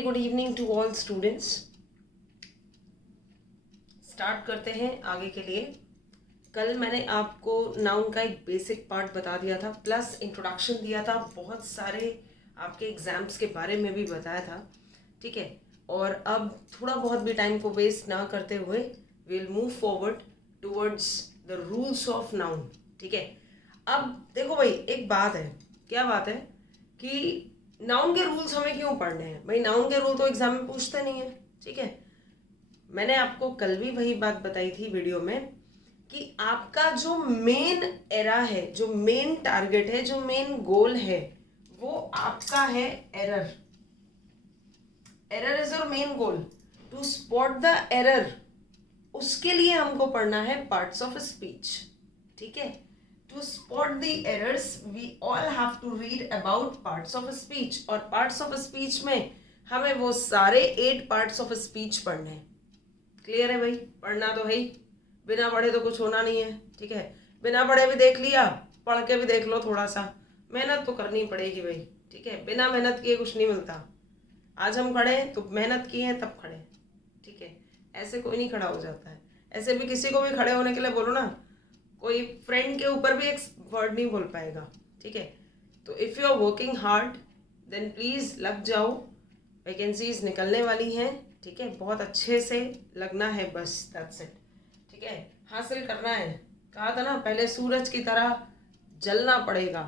Very good evening to all students. Start करते हैं आगे के लिए। कल मैंने आपको नाउन का एक बेसिक पार्ट बता दिया था, प्लस इंट्रोडक्शन दिया था, बहुत सारे आपके एग्जाम्स के बारे में भी बताया था, ठीक है। और अब थोड़ा बहुत भी टाइम को वेस्ट ना करते हुए will move forward towards the rules of noun, ठीक है। अब देखो भाई, एक बात है, क्या बात है कि नाउन के रूल्स हमें क्यों पढ़ने हैं भाई? नाउन के रूल तो एग्जाम में पूछते नहीं है, ठीक है। मैंने आपको कल भी वही बात बताई थी वीडियो में कि आपका जो मेन एरा है, जो मेन टारगेट है, जो मेन गोल है, वो आपका है error. Error is your main goal. To spot the error, उसके लिए हमको पढ़ना है पार्ट्स ऑफ स्पीच, ठीक है। To spot the errors, we all have to read about parts of speech. और parts of speech में हमें वो सारे 8 parts of speech पढ़ने हैं। क्लियर है भाई? पढ़ना तो है ही, बिना पढ़े तो कुछ होना नहीं है, ठीक है। बिना पढ़े भी देख लिया, पढ़ के भी देख लो, थोड़ा सा मेहनत तो करनी पड़ेगी भाई, ठीक है। बिना मेहनत किए कुछ नहीं मिलता। आज हम खड़े हैं तो मेहनत की है तब खड़े, ठीक है। ऐसे कोई नहीं खड़ा हो जाता है। ऐसे भी किसी को भी खड़े होने के लिए बोलो ना, कोई फ्रेंड के ऊपर भी एक वर्ड नहीं बोल पाएगा, ठीक है। तो if you are working hard then please लग जाओ। वैकेंसीज निकलने वाली हैं, ठीक है। बहुत अच्छे से लगना है, बस दैट्स इट, ठीक है। हासिल करना है। कहा था ना, पहले सूरज की तरह जलना पड़ेगा,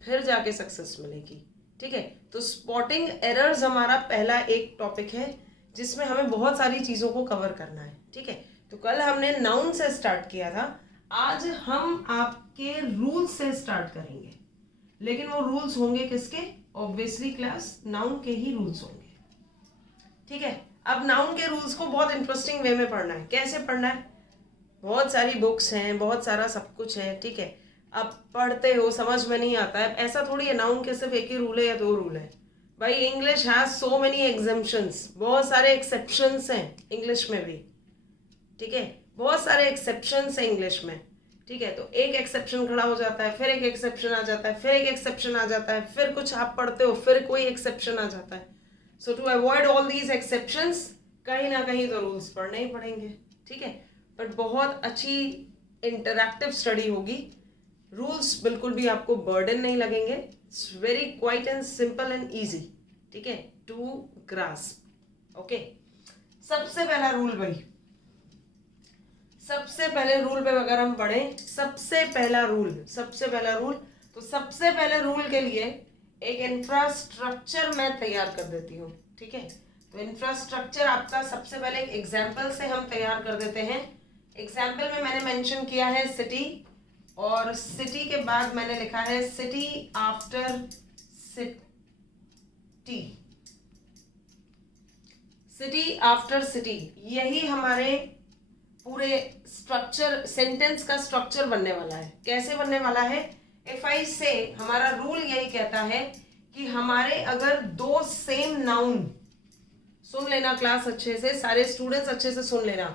फिर जाके सक्सेस मिलेगी, ठीक है। तो स्पॉटिंग एरर्स हमारा पहला एक टॉपिक है जिसमें हमें बहुत सारी चीज़ों को कवर करना है, ठीक है। तो कल हमने नाउन से स्टार्ट किया था, आज हम आपके रूल्स से स्टार्ट करेंगे। लेकिन वो रूल्स होंगे किसके? ऑब्वियसली क्लास नाउन के ही रूल्स होंगे, ठीक है। अब नाउन के रूल्स को बहुत इंटरेस्टिंग वे में पढ़ना है। कैसे पढ़ना है? बहुत सारी बुक्स हैं, बहुत सारा सब कुछ है, ठीक है। अब पढ़ते हो, समझ में नहीं आता है। ऐसा थोड़ी है नाउन के सिर्फ एक ही रूल है या 2 रूल है भाई। English has so many exemptions, बहुत सारे एक्सेप्शंस हैं इंग्लिश में भी, ठीक है। बहुत सारे एक्सेप्शंस हैं इंग्लिश में, ठीक है। तो एक एक्सेप्शन खड़ा हो जाता है, फिर एक एक्सेप्शन आ जाता है, फिर एक एक्सेप्शन आ जाता है, फिर कुछ आप पढ़ते हो, फिर कोई एक्सेप्शन आ जाता है। So to avoid all these exceptions, कहीं ना कहीं तो रूल्स पढ़ने ही पड़ेंगे, ठीक है। बट बहुत अच्छी इंटरैक्टिव स्टडी होगी। रूल्स बिल्कुल भी आपको बर्डन नहीं लगेंगे। It's very quiet and simple and easy, ठीक है, टू ग्रास्प। ओके, सबसे पहला रूल भाई, सबसे पहले रूल पे अगर हम पढ़ें, सबसे पहला रूल तो सबसे पहले रूल के लिए एक इंफ्रास्ट्रक्चर मैं तैयार कर देती हूँ, ठीक है। तो इंफ्रास्ट्रक्चर आपका सबसे पहले एक एग्जाम्पल से हम तैयार कर देते हैं। एग्जाम्पल में मैंने मेंशन किया है सिटी, और सिटी के बाद मैंने लिखा है city after city, city after city. यही हमारे पूरे स्ट्रक्चर, सेंटेंस का स्ट्रक्चर बनने वाला है। कैसे बनने वाला है? इफ आई से, हमारा रूल यही कहता है कि हमारे अगर 2 सेम नाउन, सुन लेना क्लास अच्छे से, सारे स्टूडेंट्स अच्छे से सुन लेना।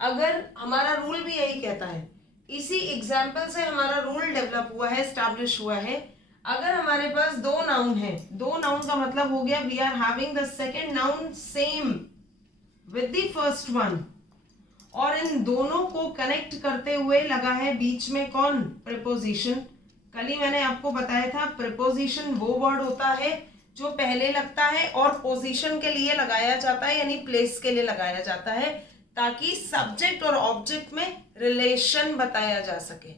अगर हमारा रूल भी यही कहता है, इसी एग्जाम्पल से हमारा रूल डेवलप हुआ है, एस्टैब्लिश हुआ है। अगर हमारे पास 2 नाउन है, 2 नाउन का मतलब हो गया we are having the second noun same with the first one, और इन दोनों को कनेक्ट करते हुए लगा है बीच में कौन? प्रीपोजिशन। कल ही मैंने आपको बताया था, प्रीपोजिशन वो वर्ड होता है जो पहले लगता है और पोजीशन के लिए लगाया जाता है, यानी प्लेस के लिए लगाया जाता है, ताकि सब्जेक्ट और ऑब्जेक्ट में रिलेशन बताया जा सके।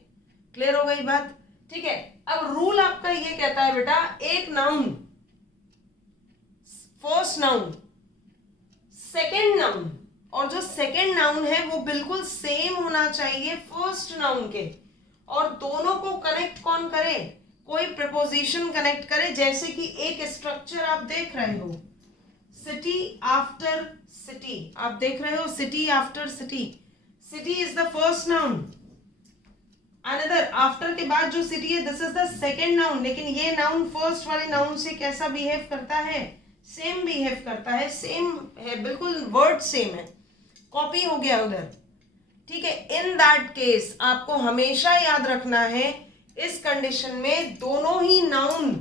क्लियर हो गई बात? ठीक है। अब रूल आपका ये कहता है बेटा, एक noun, first noun, second noun, और जो सेकेंड नाउन है वो बिल्कुल सेम होना चाहिए फर्स्ट नाउन के, और दोनों को कनेक्ट कौन करे? कोई प्रीपोजिशन कनेक्ट करे। जैसे कि एक स्ट्रक्चर आप देख रहे हो, सिटी आफ्टर सिटी, आप देख रहे हो city after city. City is the first noun, another after के बाद जो सिटी है this is the second noun. लेकिन ये नाउन फर्स्ट वाले नाउन से कैसा बिहेव करता है? सेम बिहेव करता है, सेम है, बिल्कुल वर्ड सेम है, कॉपी हो गया उधर, ठीक है। इन दैट केस आपको हमेशा याद रखना है, इस कंडीशन में दोनों ही नाउन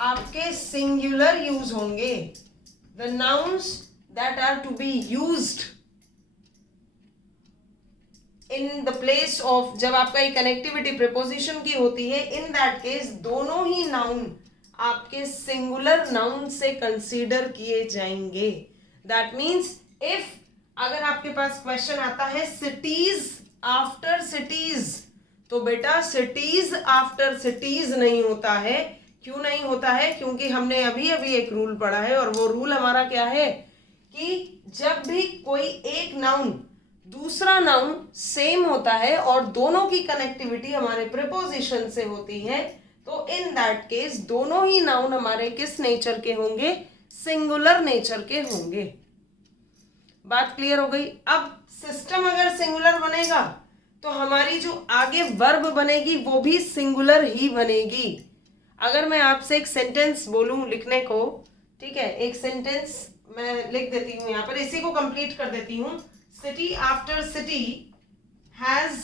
आपके सिंगुलर यूज होंगे। The nouns that are to be used in the place of, जब आपका एक कनेक्टिविटी प्रीपोजिशन की होती है, इन दैट केस दोनों ही नाउन आपके सिंगुलर नाउन से कंसीडर किए जाएंगे. दैट मीन्स इफ अगर आपके पास क्वेश्चन आता है सिटीज आफ्टर सिटीज, तो बेटा सिटीज आफ्टर सिटीज नहीं होता है. क्यों नहीं होता है? क्योंकि हमने अभी अभी एक रूल पढ़ा है, और वो रूल हमारा क्या है कि जब भी कोई एक नाउन दूसरा नाउन सेम होता है और दोनों की कनेक्टिविटी हमारे प्रीपोजिशन से होती है, तो इन दैट केस दोनों ही नाउन हमारे किस नेचर के होंगे? सिंगुलर नेचर के होंगे. बात क्लियर हो गई? अब सिस्टम अगर सिंगुलर बनेगा तो हमारी जो आगे वर्ब बनेगी वो भी सिंगुलर ही बनेगी. अगर मैं आपसे एक सेंटेंस बोलूं लिखने को, ठीक है, एक सेंटेंस मैं लिख देती हूं यहां पर, इसी को कंप्लीट कर देती हूं. City after city has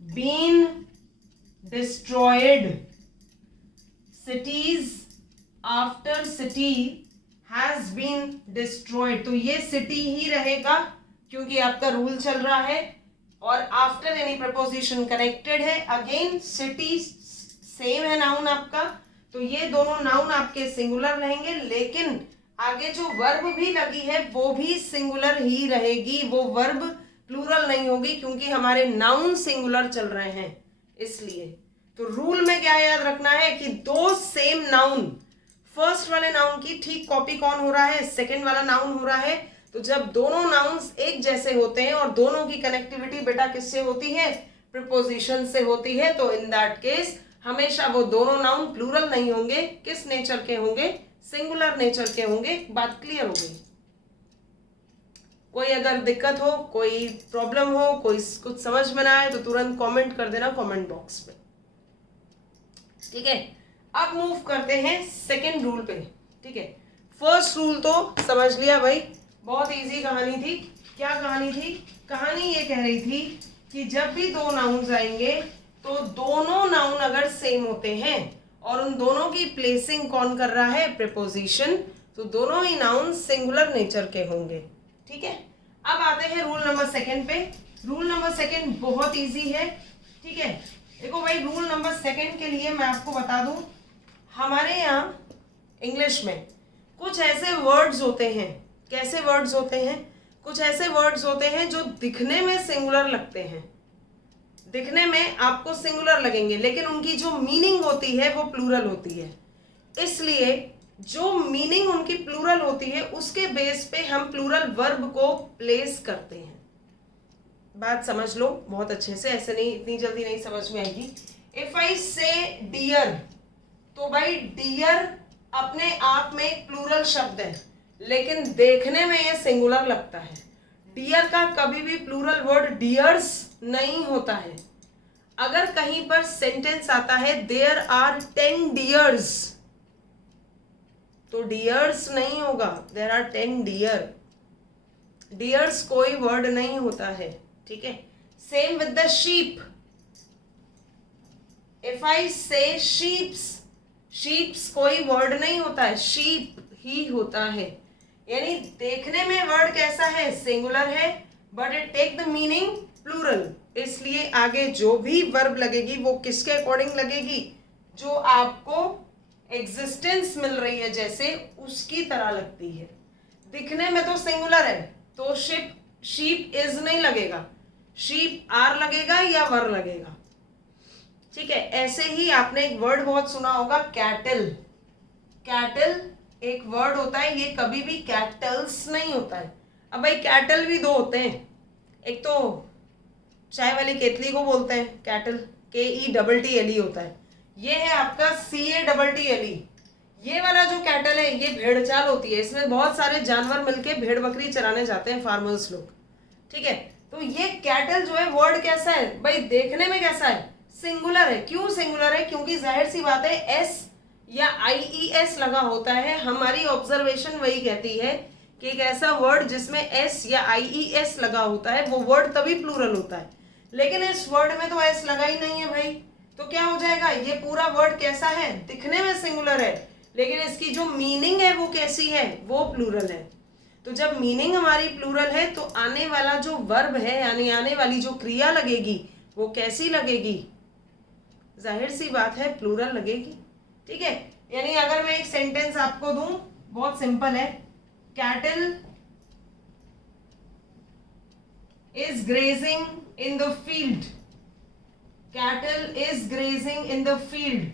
been destroyed. cities after city has been destroyed. तो ये city ही रहेगा क्योंकि आपका रूल चल रहा है, और after any preposition connected है. अगेन city सेम है नाउन आपका, तो ये दोनों नाउन आपके सिंगुलर रहेंगे, लेकिन आगे जो वर्ब भी लगी है वो भी सिंगुलर ही रहेगी. वो वर्ब प्लूरल नहीं होगी क्योंकि हमारे नाउन सिंगुलर चल रहे हैं. इसलिए तो रूल में क्या याद रखना है कि दो सेम नाउन, फर्स्ट वाले नाउन की ठीक कॉपी कौन हो रहा है? सेकंड वाला नाउन हो रहा है. तो जब दोनों नाउन्स एक जैसे होते हैं और दोनों की कनेक्टिविटी बेटा किससे होती है? प्रीपोजिशन से होती है. तो इन दैट केस हमेशा वो दोनों नाउन प्लूरल नहीं होंगे. किस नेचर के होंगे? सिंगुलर नेचर के होंगे. बात क्लियर हो गई? कोई अगर दिक्कत हो, कोई प्रॉब्लम हो, कोई कुछ समझ में ना आए तो तुरंत कमेंट कर देना कमेंट बॉक्स में. ठीक है, अब मूव करते हैं सेकंड रूल पे. ठीक है, फर्स्ट रूल तो समझ लिया भाई, बहुत इजी कहानी थी. क्या कहानी थी? कहानी ये कह रही थी कि जब भी दो नाउन्स आएंगे तो दोनों नाउन अगर सेम होते हैं और उन दोनों की प्लेसिंग कौन कर रहा है? प्रीपोजिशन, तो दोनों ही नाउन सिंगुलर नेचर के होंगे. ठीक है, अब आते हैं रूल नंबर सेकंड पे. रूल नंबर सेकंड बहुत इजी है. ठीक है, देखो भाई, रूल नंबर सेकंड के लिए मैं आपको बता दूं, हमारे यहाँ इंग्लिश में कुछ ऐसे वर्ड्स होते हैं. कैसे वर्ड्स होते हैं? कुछ ऐसे वर्ड्स होते हैं जो दिखने में सिंगुलर लगते हैं, दिखने में आपको सिंगुलर लगेंगे, लेकिन उनकी जो मीनिंग होती है वो प्लूरल होती है. इसलिए जो मीनिंग उनकी प्लूरल होती है उसके बेस पे हम प्लूरल वर्ब को प्लेस करते हैं. बात समझ लो बहुत अच्छे से, ऐसे नहीं, इतनी जल्दी नहीं समझ में आएगी. इफ आई से डियर, तो भाई डियर अपने आप में एक प्लूरल शब्द है, लेकिन देखने में ये सिंगुलर लगता है. डियर का कभी भी प्लूरल वर्ड डियर्स नहीं होता है. अगर कहीं पर सेंटेंस आता है देयर आर 10 डियर्स, तो डियर्स नहीं होगा, देयर आर 10 डियर. डियर्स कोई वर्ड नहीं होता है. ठीक है, same with the sheep. If I से शीप्स, शीप्स कोई वर्ड नहीं होता है, शीप ही होता है. यानी देखने में वर्ड कैसा है? सिंगुलर है, but it take the meaning plural. इसलिए आगे जो भी वर्ब लगेगी वो किसके अकॉर्डिंग लगेगी? जो आपको एग्जिस्टेंस मिल रही है जैसे, उसकी तरह लगती है. दिखने में तो सिंगुलर है, तो शिप, शीप इज नहीं लगेगा, शीप आर लगेगा या वर लगेगा. ठीक है, ऐसे ही आपने एक वर्ड बहुत सुना होगा, कैटल. कैटल एक वर्ड होता है, ये कभी भी कैटल्स नहीं होता है. अब भाई कैटल भी दो होते हैं, एक तो चाय वाली केतली को बोलते हैं कैटल, KETTLE होता है. ये है आपका CATTLE. ये वाला जो कैटल है ये भेड़ चाल होती है, इसमें बहुत सारे जानवर मिलके भेड़ बकरी चराने जाते हैं फार्मर्स लोग. ठीक है, तो ये कैटल जो है वर्ड कैसा है भाई? देखने में कैसा है? सिंगुलर है. क्यों सिंगुलर है? क्योंकि जाहिर सी बात है S या IES लगा होता है. हमारी ऑब्जर्वेशन वही कहती है कि एक ऐसा वर्ड जिसमें S या IES लगा होता है वो वर्ड तभी प्लूरल होता है, लेकिन इस वर्ड में तो S लगा ही नहीं है भाई. तो क्या हो जाएगा? ये पूरा वर्ड कैसा है? दिखने में सिंगुलर है, लेकिन इसकी जो मीनिंग है वो कैसी है, वो प्लूरल है। तो जब मीनिंग हमारी प्लूरल है तो आने वाला जो वर्ब है यानी आने वाली जो क्रिया लगेगी वो कैसी लगेगी, जाहिर सी बात है प्लूरल लगेगी। ठीक है, यानी अगर मैं एक सेंटेंस आपको दूं, बहुत सिंपल है, cattle is grazing in the field, cattle is grazing in the field,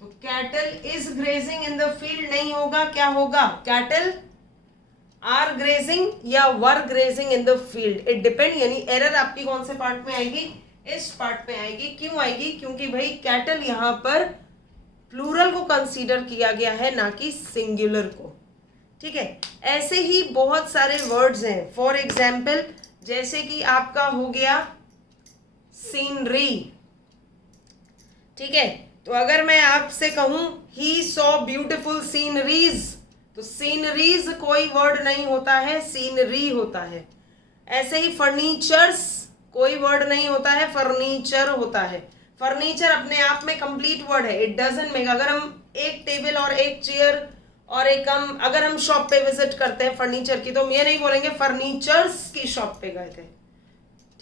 तो cattle is grazing in the field नहीं होगा, क्या होगा, cattle are grazing या were grazing in the field, it depend, यानी एरर आपकी कौन से पार्ट में आएगी, इस पार्ट में आएगी। क्यों आएगी, क्योंकि भाई कैटल यहाँ पर प्लूरल को कंसीडर किया गया है ना कि सिंगुलर को। ठीक है, ऐसे ही बहुत सारे वर्ड्स हैं, फॉर एग्जाम्पल जैसे कि आपका हो गया सीनरी। ठीक है, तो अगर मैं आपसे कहूं ही सॉ ब्यूटिफुल सीनरीज, तो सीनरीज कोई वर्ड नहीं होता है, सीनरी होता है। ऐसे ही फर्नीचर्स कोई वर्ड नहीं होता है, फर्नीचर होता है। फर्नीचर अपने आप में कंप्लीट वर्ड है, इट डजंट मेक। अगर हम एक टेबल और एक चेयर और एक अगर हम शॉप पे विजिट करते हैं फर्नीचर की, तो हम ये नहीं बोलेंगे फर्नीचर्स की शॉप पे गए थे।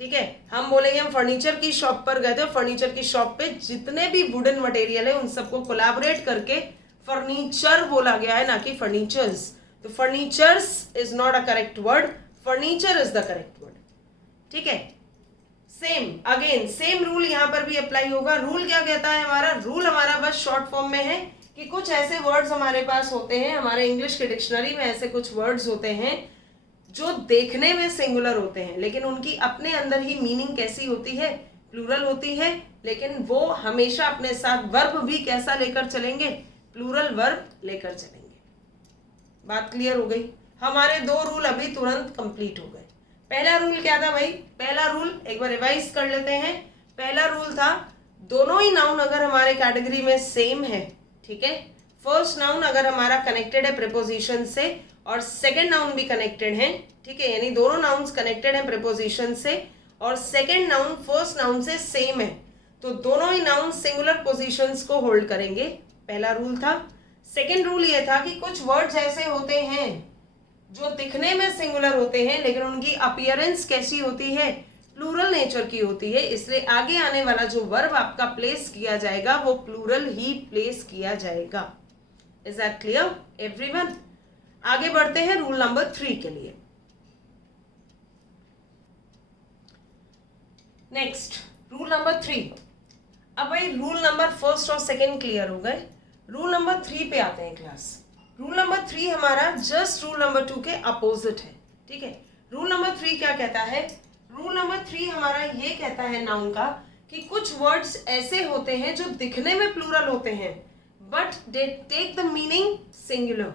ठीक है, हम बोलेंगे हम फर्नीचर की शॉप पर गए थे। फर्नीचर की शॉप पे जितने भी वुडन मटेरियल है उन सबको कोलैबोरेट करके फर्नीचर बोला गया है, ना कि फर्नीचर्स। तो furnitures is not a correct word, furniture is the correct word. ठीक है, सेम अगेन सेम रूल यहां पर भी अप्लाई होगा। रूल क्या कहता है हमारा, रूल हमारा बस शॉर्ट फॉर्म में है कि कुछ ऐसे वर्ड्स हमारे पास होते हैं, हमारे इंग्लिश के डिक्शनरी में ऐसे कुछ वर्ड्स होते हैं जो देखने में सिंगुलर होते हैं लेकिन उनकी अपने अंदर ही मीनिंग कैसी होती है, प्लूरल होती है। लेकिन वो हमेशा अपने साथ वर्ब भी कैसा लेकर चलेंगे, प्लूरल वर्ब लेकर चलेंगे। बात क्लियर हो गई। हमारे दो रूल अभी तुरंत कंप्लीट हो गए। पहला रूल क्या था भाई, पहला रूल एक बार रिवाइज कर लेते हैं। पहला रूल था दोनों ही नाउन अगर हमारे कैटेगरी में सेम है, ठीक है, फर्स्ट नाउन अगर हमारा कनेक्टेड है प्रीपोजिशन से और सेकंड नाउन भी कनेक्टेड है, ठीक है, यानी दोनों नाउन्स कनेक्टेड हैं प्रीपोजिशन से और सेकंड नाउन फर्स्ट नाउन से सेम है, तो दोनों ही नाउन सिंगुलर पोजीशंस को होल्ड करेंगे। पहला रूल था। सेकंड रूल ये था कि कुछ वर्ड्स ऐसे होते हैं जो दिखने में सिंगुलर होते हैं लेकिन उनकी अपीयरेंस कैसी होती है, प्लूरल नेचर की होती है, इसलिए आगे आने वाला जो वर्ब आपका प्लेस किया जाएगा वो प्लूरल ही प्लेस किया जाएगा। Is that clear everyone? आगे बढ़ते हैं रूल नंबर 3 के लिए। Next rule number 3। अब भाई रूल नंबर 1 और 2 क्लियर हो गए, रूल नंबर 3 पे आते हैं क्लास। रूल नंबर 3 हमारा जस्ट रूल नंबर 2 के अपोजिट है। ठीक है, रूल नंबर 3 क्या कहता है, रूल नंबर 3 हमारा ये कहता है नाउन का कि कुछ वर्ड्स ऐसे होते हैं जो दिखने में प्लूरल होते हैं but they take the meaning singular.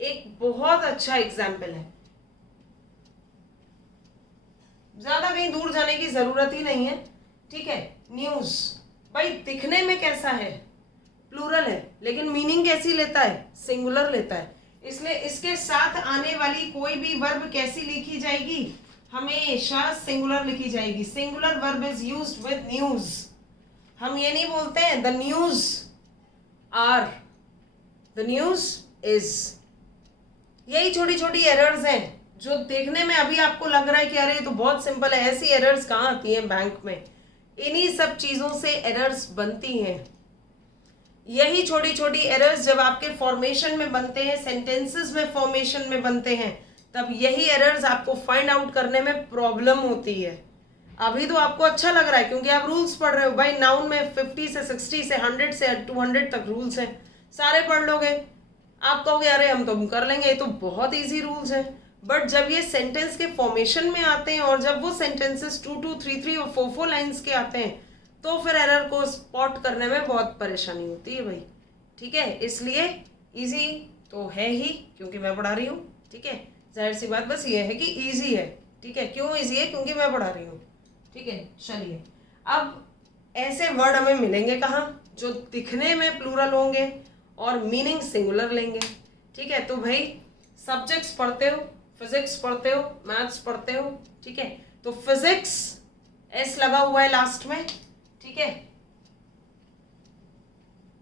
एक बहुत अच्छा एग्जाम्पल है, ज्यादा कहीं दूर जाने की जरूरत ही नहीं है। ठीक है, न्यूज भाई दिखने में कैसा है, प्लूरल है, लेकिन मीनिंग कैसी लेता है, सिंगुलर लेता है, इसलिए इसके साथ आने वाली कोई भी वर्ब कैसी लिखी जाएगी, हमेशा सिंगुलर लिखी जाएगी। Singular verb is used with news. हम ये नहीं बोलते हैं the news are, the news is. यही छोटी छोटी एरर्स हैं जो देखने में अभी आपको लग रहा है कि अरे ये तो बहुत सिंपल है, ऐसी एरर्स कहाँ आती हैं बैंक में, इन्हीं सब चीजों से एरर्स बनती हैं। यही छोटी छोटी एरर्स जब आपके फॉर्मेशन में बनते हैं, सेंटेंसेस में फॉर्मेशन में बनते हैं, तब यही एरर्स आपको फाइंड आउट करने में प्रॉब्लम होती है। अभी तो आपको अच्छा लग रहा है क्योंकि आप रूल्स पढ़ रहे हो भाई, नाउन में 50 से 60 से 100 से 200 तक रूल्स हैं, सारे पढ़ लोगे, आप कहोगे अरे हम तो कर लेंगे, ये तो बहुत इजी रूल्स हैं। बट जब ये सेंटेंस के फॉर्मेशन में आते हैं और जब वो सेंटेंसेस 2-2, 3-3 और 4-4 लाइन्स के आते हैं तो फिर एरर को स्पॉट करने में बहुत परेशानी होती है भाई। ठीक है, इसलिए इजी तो है ही क्योंकि मैं पढ़ा रही हूँ। ठीक है, जाहिर सी बात बस ये है कि इजी है। ठीक है, क्यों इजी है, क्योंकि मैं पढ़ा रही हूँ। ठीक है, चलिए अब ऐसे वर्ड हमें मिलेंगे कहाँ जो दिखने में प्लूरल होंगे और मीनिंग सिंगुलर लेंगे। ठीक है, तो भाई सब्जेक्ट्स पढ़ते हो, फिजिक्स पढ़ते हो, मैथ्स पढ़ते हो। ठीक है, तो फिजिक्स एस लगा हुआ है लास्ट में। ठीक है,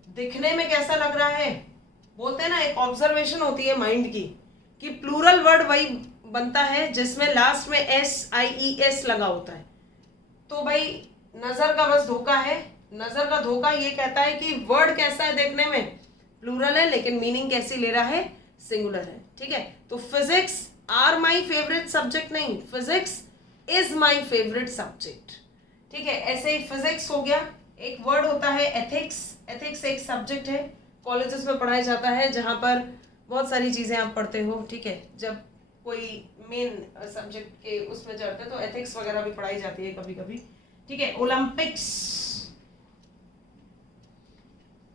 दिखने में कैसा लग रहा है, बोलते हैं ना, एक ऑब्जर्वेशन होती है माइंड की कि प्लूरल वर्ड वही बनता है जिसमें लास्ट में SIES लगा होता है। तो भाई नजर का बस धोखा है, नजर का धोखा ये कहता है कि वर्ड कैसा है देखने में, प्लूरल है लेकिन मीनिंग कैसी ले रहा है, सिंगुलर है। ठीक है, तो physics are my favourite subject नहीं, physics is my favourite subject. ठीक है, ऐसे ही फिजिक्स हो गया। एक वर्ड होता है एथिक्स, एथिक्स एक सब्जेक्ट है, कॉलेजेस में पढ़ाया जाता है, जहां पर बहुत सारी चीजें आप पढ़ते हो। ठीक है, जब कोई मेन सब्जेक्ट के उसमें चढ़ते हैं तो एथिक्स वगैरह भी पढ़ाई जाती है कभी कभी। ठीक है, ओलंपिक्स,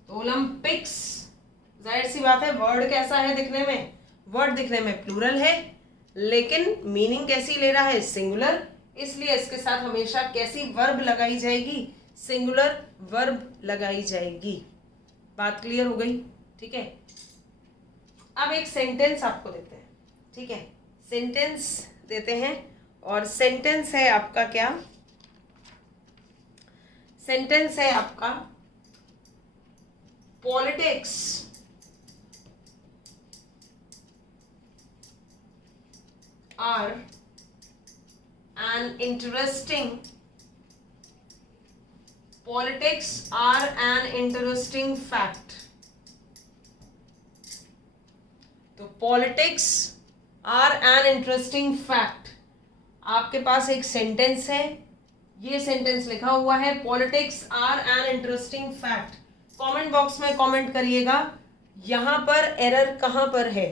तो ओलंपिक्स जाहिर सी बात है वर्ड कैसा है दिखने में, वर्ड दिखने में प्लूरल है लेकिन मीनिंग कैसी ले रहा है, सिंगुलर, इसलिए इसके साथ हमेशा कैसी वर्ब लगाई जाएगी, सिंगुलर वर्ब लगाई जाएगी। बात क्लियर हो गई? ठीक है, अब एक सेंटेंस आपको देते हैं। ठीक है, सेंटेंस देते हैं और सेंटेंस है आपका क्या, सेंटेंस है आपका politics are an interesting, politics are an interesting fact. तो politics are an interesting fact, आपके पास एक सेंटेंस है, ये सेंटेंस लिखा हुआ है politics are an interesting fact. Comment box में कमेंट करिएगा यहां पर एरर कहां पर है।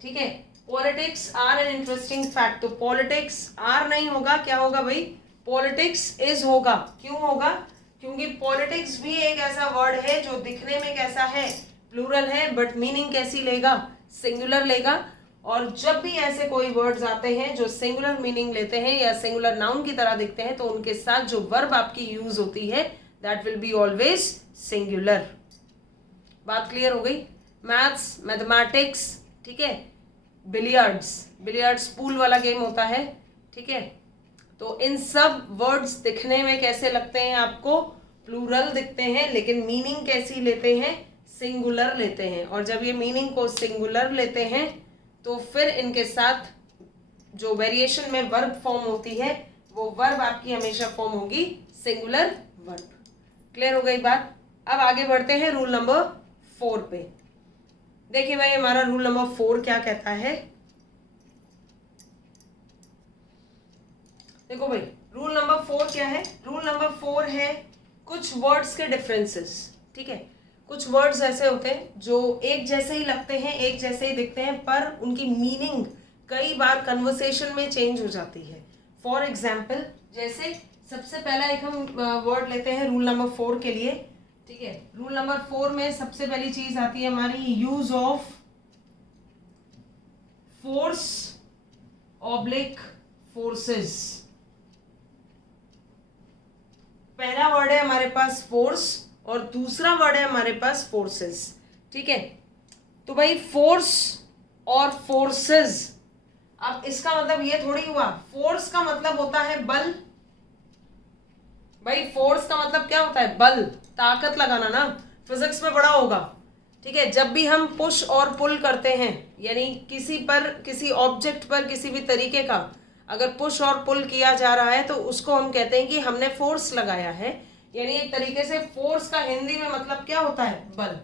ठीक है, politics are an interesting fact, तो पॉलिटिक्स आर नहीं होगा, क्या होगा भाई, पॉलिटिक्स इज होगा। क्यों होगा? क्योंकि पॉलिटिक्स भी एक ऐसा वर्ड है जो दिखने में कैसा है, प्लूरल है, बट मीनिंग कैसी लेगा, सिंगुलर लेगा। और जब भी ऐसे कोई वर्ड्स आते हैं जो सिंगुलर मीनिंग लेते हैं या सिंगुलर नाउन की तरह दिखते हैं तो उनके साथ जो वर्ब आपकी यूज होती है that will be always singular. बात क्लियर हो गई? मैथ्स, मैथमेटिक्स, ठीक है, बिलियर्ड्स, बिलियर्ड्स पूल वाला गेम होता है। ठीक है, तो इन सब वर्ड्स दिखने में कैसे लगते हैं आपको, प्लूरल दिखते हैं, लेकिन मीनिंग कैसी लेते हैं, सिंगुलर लेते हैं। और जब ये मीनिंग को सिंगुलर लेते हैं तो फिर इनके साथ जो वेरिएशन में वर्ब फॉर्म होती है वो वर्ब आपकी हमेशा फॉर्म होगी सिंगुलर वर्ब। क्लियर हो गई बात? अब आगे बढ़ते हैं रूल नंबर 4 पे। देखिए भाई हमारा रूल नंबर 4 क्या कहता है। देखो भाई रूल नंबर 4 क्या है, रूल नंबर 4 है कुछ वर्ड्स के डिफरेंसेस। ठीक है, कुछ वर्ड्स ऐसे होते हैं जो एक जैसे ही लगते हैं, एक जैसे ही दिखते हैं, पर उनकी मीनिंग कई बार कन्वर्सेशन में चेंज हो जाती है। फॉर एग्जाम्पल, जैसे सबसे पहला एक हम वर्ड लेते हैं रूल नंबर 4 के लिए। ठीक है, रूल नंबर 4 में सबसे पहली चीज आती है हमारी use of force oblique forces. पहला वर्ड है हमारे पास फोर्स और दूसरा वर्ड है हमारे पास फोर्सेस। ठीक है, तो भाई फोर्स और फोर्सेस, अब इसका मतलब ये थोड़ी हुआ, फोर्स का मतलब होता है बल। भाई फोर्स का मतलब क्या होता है, बल, ताकत लगाना ना, फिजिक्स में पढ़ा होगा। ठीक है, जब भी हम पुश और पुल करते हैं, यानी किसी पर, किसी ऑब्जेक्ट पर किसी भी तरीके का अगर पुश और पुल किया जा रहा है तो उसको हम कहते हैं कि हमने फोर्स लगाया है। यानी एक तरीके से फोर्स का हिंदी में मतलब क्या होता है, बल।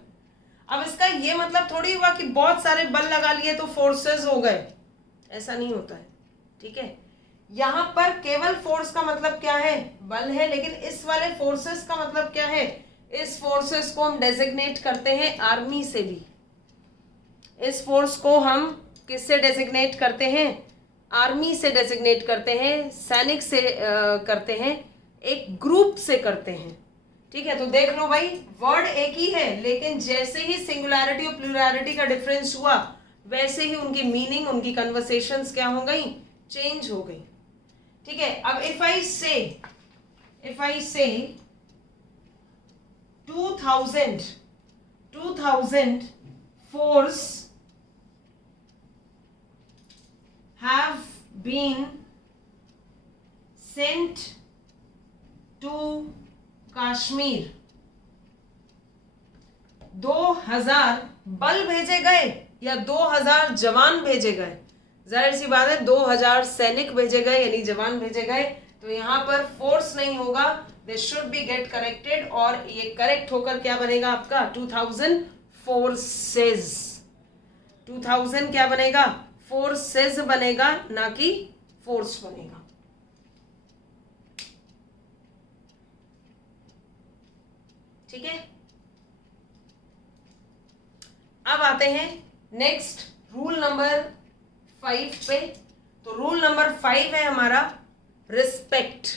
अब इसका ये मतलब थोड़ी हुआ कि बहुत सारे बल लगा लिए तो फोर्सेस हो गए, ऐसा नहीं होता है। ठीक है, यहां पर केवल फोर्स का मतलब क्या है, बल है, लेकिन इस वाले फोर्सेस का मतलब क्या है, इस फोर्सेस को हम डेजिग्नेट करते हैं आर्मी से भी। इस फोर्स को हम किससे डेजिग्नेट करते हैं, आर्मी से डेजिग्नेट करते हैं, सैनिक से करते हैं, एक ग्रुप से करते हैं। ठीक है, तो देख लो भाई वर्ड एक ही है लेकिन जैसे ही सिंगुलैरिटी और प्लूरैलिटी का डिफरेंस हुआ वैसे ही उनकी मीनिंग, उनकी कन्वर्सेशंस क्या हो गई, चेंज हो गई। ठीक है, अब इफ आई से 2000 force have been sent to Kashmir 2000 बल भेजे गए या 2000 जवान भेजे गए? जाहिर सी बात है 2000 सैनिक भेजे गए यानी जवान भेजे गए, तो यहाँ पर फोर्स नहीं होगा, this should be get corrected, और ये करेक्ट होकर क्या बनेगा आपका 2000 फोर्सेस। 2000 क्या बनेगा? फोर्सेस बनेगा, ना कि फोर्स बनेगा। ठीक है, अब आते हैं नेक्स्ट रूल नंबर 5 पे। तो रूल नंबर 5 है हमारा रिस्पेक्ट।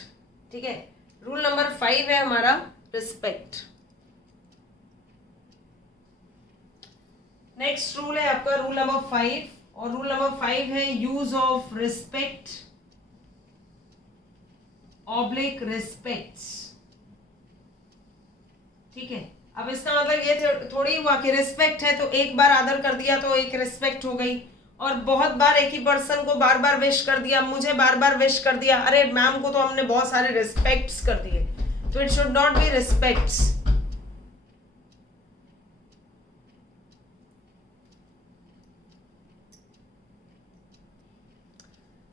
ठीक है, रूल नंबर 5 है हमारा रिस्पेक्ट। नेक्स्ट रूल है आपका रूल नंबर 5, और रूल नंबर 5 है use of respect oblique respects. ठीक है, अब इसका मतलब ये थोड़ी हुआ कि रिस्पेक्ट है तो एक बार आदर कर दिया तो एक रिस्पेक्ट हो गई, और बहुत बार एक ही पर्सन को बार बार विश कर दिया, मुझे बार बार विश कर दिया, अरे मैम को तो हमने बहुत सारे रिस्पेक्ट्स कर दिए, तो it should not be respects.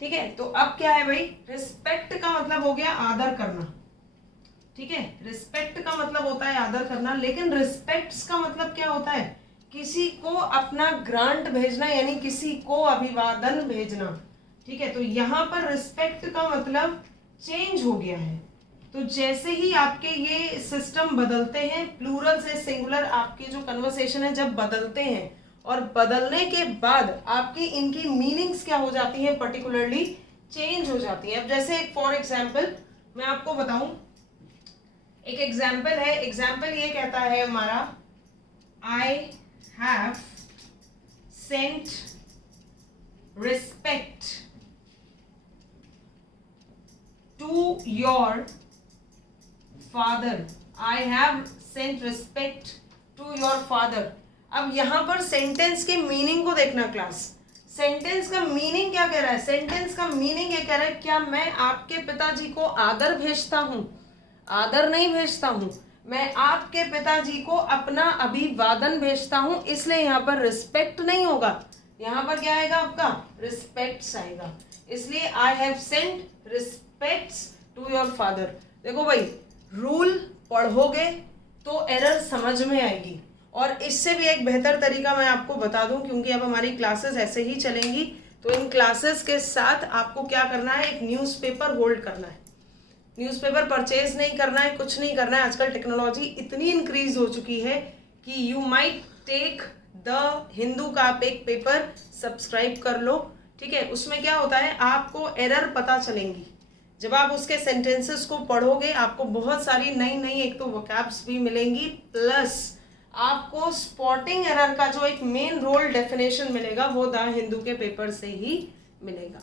ठीक है, तो अब क्या है भाई, रिस्पेक्ट का मतलब हो गया आदर करना। ठीक है, रिस्पेक्ट का मतलब होता है आदर करना, लेकिन रिस्पेक्ट्स का मतलब क्या होता है? किसी को अपना ग्रांट भेजना, यानी किसी को अभिवादन भेजना। ठीक है, तो यहाँ पर रिस्पेक्ट का मतलब चेंज हो गया है। तो जैसे ही आपके ये सिस्टम बदलते हैं, प्लूरल से सिंगुलर आपके जो कन्वर्सेशन है जब बदलते हैं, और बदलने के बाद आपकी इनकी मीनिंग्स क्या हो जाती है, पर्टिकुलरली चेंज हो जाती है। अब जैसे फॉर एग्जाम्पल मैं आपको बताऊं, एक एग्जाम्पल है, एग्जाम्पल ये कहता है हमारा, I have sent respect to your father. I have sent respect to your father. अब यहां पर सेंटेंस के मीनिंग को देखना क्लास। सेंटेंस का मीनिंग क्या कह रहा है? सेंटेंस का मीनिंग ये कह रहा है, क्या मैं आपके पिताजी को आदर भेजता हूं? आदर नहीं भेजता हूं, मैं आपके पिताजी को अपना अभिवादन भेजता हूं, इसलिए यहाँ पर रिस्पेक्ट नहीं होगा, यहाँ पर क्या आएगा आपका रिस्पेक्ट्स आएगा। इसलिए I have sent respects to your father. देखो भाई, रूल पढ़ोगे तो एरर समझ में आएगी, और इससे भी एक बेहतर तरीका मैं आपको बता दूं, क्योंकि अब हमारी क्लासेस ऐसे ही चलेंगी, तो इन क्लासेस के साथ आपको क्या करना है, एक न्यूज़पेपर होल्ड करना है। न्यूज़पेपर परचेज नहीं करना है, कुछ नहीं करना है। आजकल टेक्नोलॉजी इतनी इंक्रीज हो चुकी है कि you might take the Hindu का आप एक पेपर सब्सक्राइब कर लो। ठीक है, उसमें क्या होता है, आपको एरर पता चलेंगी। जब आप उसके सेंटेंसेस को पढ़ोगे आपको बहुत सारी नई नई एक तो वोकैब्स भी मिलेंगी, प्लस आपको स्पॉटिंग एरर का जो एक मेन रोल डेफिनेशन मिलेगा वो द हिंदू के पेपर से ही मिलेगा।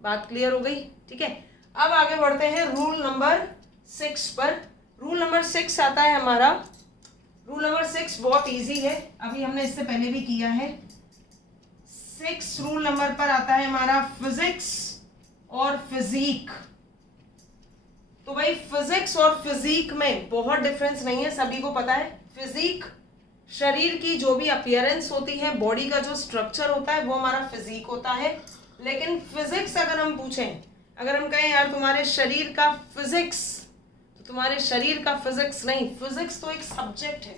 बात क्लियर हो गई? ठीक है, अब आगे बढ़ते हैं रूल नंबर 6 पर। रूल नंबर 6 आता है हमारा, रूल नंबर 6 बहुत इजी है, अभी हमने इससे पहले भी किया है। 6 रूल नंबर पर आता है हमारा फिजिक्स और फिजिक। तो भाई फिजिक्स और फिजिक में बहुत डिफरेंस नहीं है, सभी को पता है। फिजिक शरीर की जो भी अपीयरेंस होती है, बॉडी का जो स्ट्रक्चर होता है वो हमारा फिजिक होता है। लेकिन फिजिक्स अगर हम पूछें, अगर हम कहें यार तुम्हारे शरीर का फिजिक्स, तो तुम्हारे शरीर का फिजिक्स नहीं, फिजिक्स तो एक सब्जेक्ट है।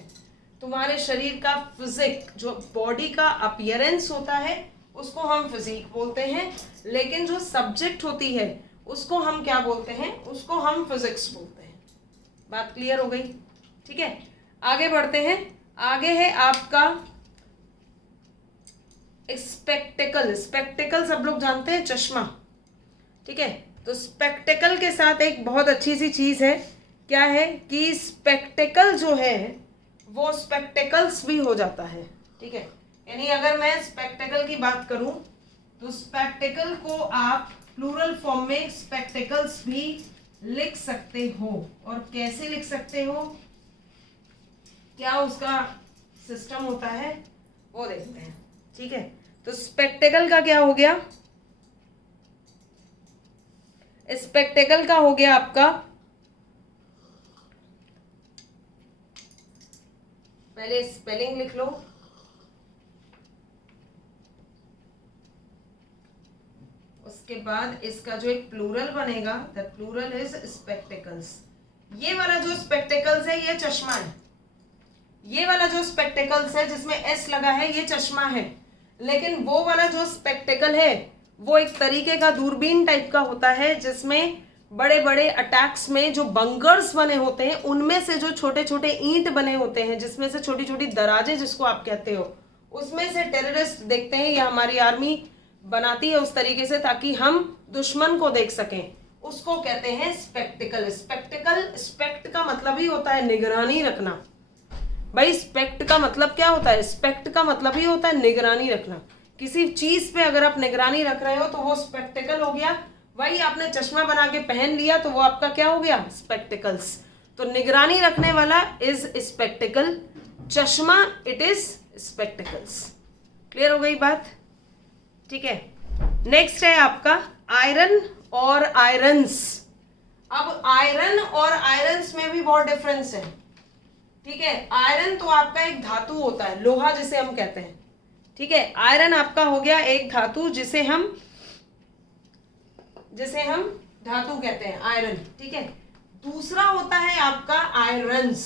तुम्हारे शरीर का फिजिक जो बॉडी का अपीयरेंस होता है उसको हम फिजिक बोलते हैं, लेकिन जो सब्जेक्ट होती है उसको हम क्या बोलते हैं, उसको हम फिजिक्स बोलते हैं। बात क्लियर हो गई? ठीक है, आगे बढ़ते हैं। आगे है आपका स्पेक्टेकल। स्पेक्टेकल सब लोग जानते हैं, चश्मा। ठीक है, तो स्पेक्टेकल के साथ एक बहुत अच्छी सी चीज है, क्या है कि स्पेक्टेकल जो है वो स्पेक्टेकल्स भी हो जाता है। ठीक है, यानी अगर मैं स्पेक्टेकल की बात करूं तो स्पेक्टेकल को आप प्लूरल फॉर्म में स्पेक्टेकल्स भी लिख सकते हो। और कैसे लिख सकते हो, क्या उसका सिस्टम होता है वो देखते हैं। ठीक है, तो स्पेक्टेकल का क्या हो गया, स्पेक्टेकल का हो गया आपका पहले स्पेलिंग लिख लो। उसके बाद इसका जो एक प्लूरल बनेगा, दैट प्लूरल इज स्पेक्टिकल्स। ये वाला जो स्पेक्टिकल्स है ये चश्मा है। ये वाला जो स्पेक्टिकल्स है जिसमें एस लगा है ये चश्मा है। लेकिन वो वाला जो स्पेक्टिकल है वो एक तरीके का दूरबीन टाइप का होता है जिसमें बड़े बड़े अटैक्स में जो बंकर्स बने होते हैं उनमें से जो छोटे छोटे ईंट बने होते हैं, जिसमें से छोटी छोटी दराजें जिसको आप कहते हो, उसमें से टेररिस्ट देखते हैं या हमारी आर्मी बनाती है उस तरीके से ताकि हम दुश्मन को देख सकें, उसको कहते हैं स्पेक्टिकल। स्पेक्टिकल, स्पेक्ट का मतलब ही होता है निगरानी रखना। भाई स्पेक्ट का मतलब क्या होता है? स्पेक्ट का मतलब ही होता है निगरानी रखना। किसी चीज पे अगर आप निगरानी रख रहे हो तो वो स्पेक्टिकल हो गया। वही आपने चश्मा बना के पहन लिया तो वो आपका क्या हो गया? स्पेक्टिकल्स। तो निगरानी रखने वाला इज स्पेक्टिकल, चश्मा इट इज स्पेक्टिकल्स। क्लियर हो गई बात? ठीक है। नेक्स्ट है आपका आयरन और आयरन्स। अब आयरन और आयरन्स में भी बहुत डिफरेंस है। ठीक है, आयरन तो आपका एक धातु होता है, लोहा जिसे हम कहते हैं। ठीक है, आयरन आपका हो गया एक धातु जिसे हम धातु कहते हैं, आयरन। ठीक है, दूसरा होता है आपका आयरन्स।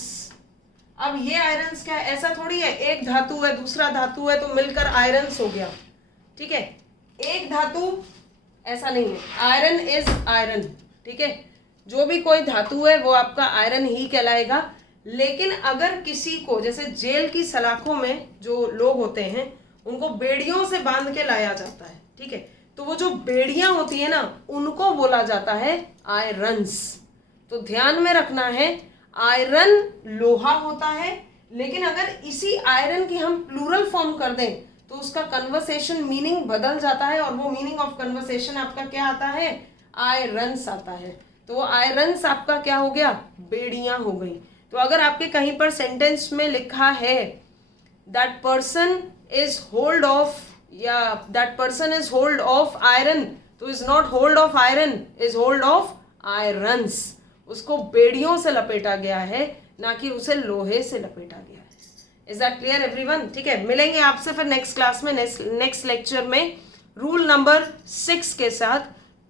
अब ये आयरन्स क्या है? ऐसा थोड़ी है एक धातु है दूसरा धातु है तो मिलकर आयरन्स हो गया। ठीक है, एक धातु ऐसा नहीं है, आयरन इज आयरन। ठीक है, जो भी कोई धातु है वो आपका आयरन ही कहलाएगा। लेकिन अगर किसी को, जैसे जेल की सलाखों में जो लोग होते हैं उनको बेड़ियों से बांध के लाया जाता है, ठीक है, तो वो जो बेड़ियां होती है ना उनको बोला जाता है आयरन्स। तो ध्यान में रखना है, आयरन लोहा होता है, लेकिन अगर इसी आयरन की हम प्लूरल फॉर्म कर दें तो उसका कन्वर्सेशन मीनिंग बदल जाता है और वो मीनिंग ऑफ कन्वर्सेशन आपका क्या आता है? आयरन्स आता है। तो आयरन्स आपका क्या हो गया? बेड़ियां हो गई। तो अगर आपके कहीं पर सेंटेंस में लिखा है that person is hold of या that person is hold of iron, तो is not hold of iron, is hold of irons. उसको बेड़ियों से लपेटा गया है, ना कि उसे लोहे से लपेटा गया है। Is that clear everyone? ठीक है, मिलेंगे आपसे फिर नेक्स्ट क्लास में, नेक्स्ट लेक्चर में रूल नंबर 6 के साथ।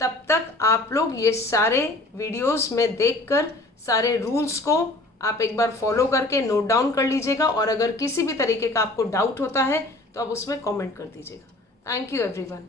तब तक आप लोग ये सारे वीडियोस में देखकर सारे रूल्स को आप एक बार फॉलो करके नोट डाउन कर लीजिएगा, और अगर किसी भी तरीके का आपको डाउट होता है तो आप उसमें कमेंट कर दीजिएगा। Thank you everyone.